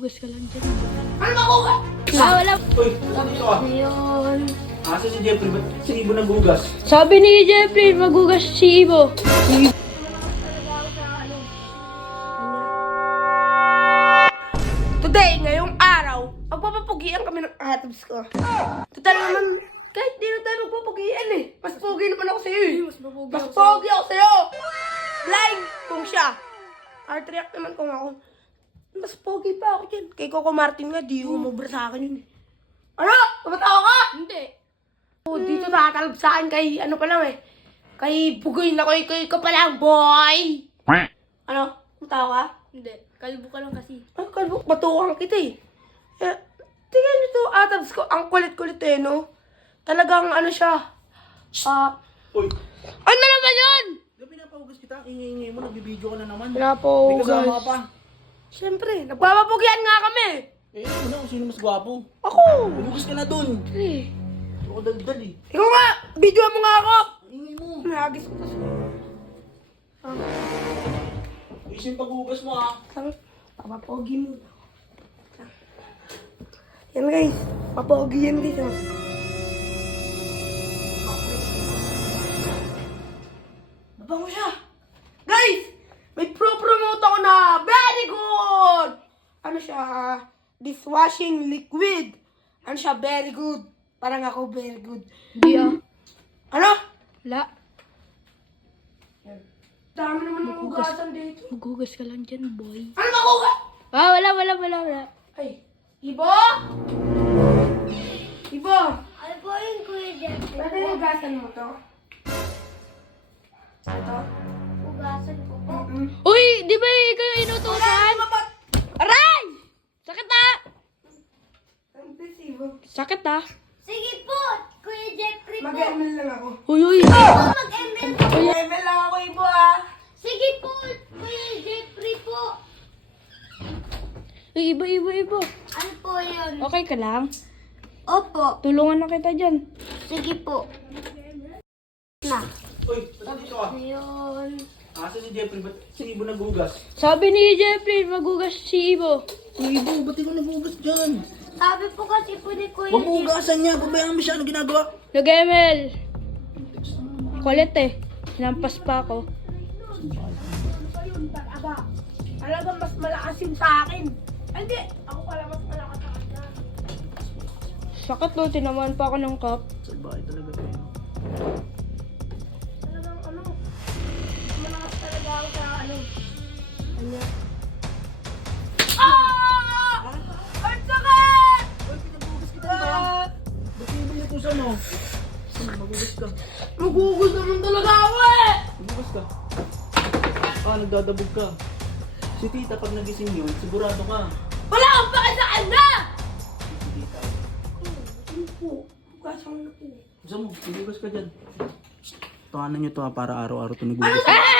Magugas ka lang dyan. Ano magugas? Wala. Uy, sabi ko ah. Ayun. Asa si Jeffrey, ba't si Ibo naghugas? Sabi ni Jeffrey, magugas si Ibo. Today, ngayong araw, magpapapugian kami ng atoms ko. Total naman, kahit di na tayo magpapugian eh. Mas pogi naman ako sa'yo eh. Mas pogi ako sa'yo. Blind kung siya. Art react naman kung ako. Mas pogi pa ako dyan. Kay Coco Martin nga, di umubra sa akin yun eh. Ano? Tumatawa ka? Hindi. Dito nakatalab sa akin kay ano pa lang eh. Kay Pugoy na kay ka pa lang, boy! Ano? Tumatawa ka? Hindi. Kalbo ka lang kasi. Ang kalbo, batukan kita eh. Tingnan nyo to, atabs ko. Ang kulit-kulit eh, no? Talagang ano siya. Uy, Ano naman yun? di ba pinapahugas kita? Ingay-ingay mo, nagbibideo ka na naman. Pinapahugas. May kasama ka pa. Siyempre, nagpapapugyan nga kami. Eh, ano na kung sino mas gwapo? Ako. Hugas ka na dun. Eh. Ako daldal eh. Ikaw nga, video mo nga ako. Ang ingay mo. Nagis ko kasi. Ayos yung paghugas mo ah. Papapogi mo. Yan guys, papogi yan guys. Oh. Nabango siya. Guys, may pro-promote ako na very good. Ano siya, dishwashing liquid. Ano siya, very good. Parang ako very good. Hindi ah. Ano? Wala. Dami naman ng hugasan dito. Magugas ka lang dyan, boy. Ano makuha? Wala. Ay, Ibo? Ibo? Ano po yun, Kuya Jeff? Pwede hugasan mo to? Ito? Hugasan ko po. Mm. Uy, di ba ikaw yung inutusan? Aray! Sakit ah! Ang pisibo. Sakit ah. Sige po, Kuya Jeffrey po. Mag-ML lang ako. Uy. Mag-ML po. Mag-ML lang ako, Ibo ah. Sige po, Kuya Jeffrey po. Uy, ibo. Ano po yun? Okay ka lang? Opo, Tulungan na kita dyan. sige po. Na. Uy, ba't dito ah? Ayun. Asa si Jeffrey, ba't si Ibo naghugas? Sabi ni Jeffrey, magugas si Ibo. Uy, Ibo, ba't ikaw naghugas dyan? Sabi po kasi po ni Kuya Huwag mo hugasan niya, pabayaan mo siya, ano ginagawa? Nag-ML. Kulit eh. Hinampas pa ako. Talagang mas malakas yun sa akin. Hindi, ako pala mas malakas sa kanya. Sakit no, tinamaan pa ako ng cup. Sa bahay talaga kayo. Talagang ano, malakas talaga ako sa ano. Kanya. Ang sakit! Uy, pinaghugas kita ba? Ba't yung Ibo yung kusa mo? Maghugas ka. Magugus naman talaga ako eh! Maghugas ka. Nagdadabog ka. Si tita, pag nagising yun, sigurado ka. Wala kang pake sa kanya! Si tita. Ano po? Hugasan mo na po. Gusto mo, maghugas ka dyan. Tawanan nyo to ha, para araw-araw to naghugas. Ano sa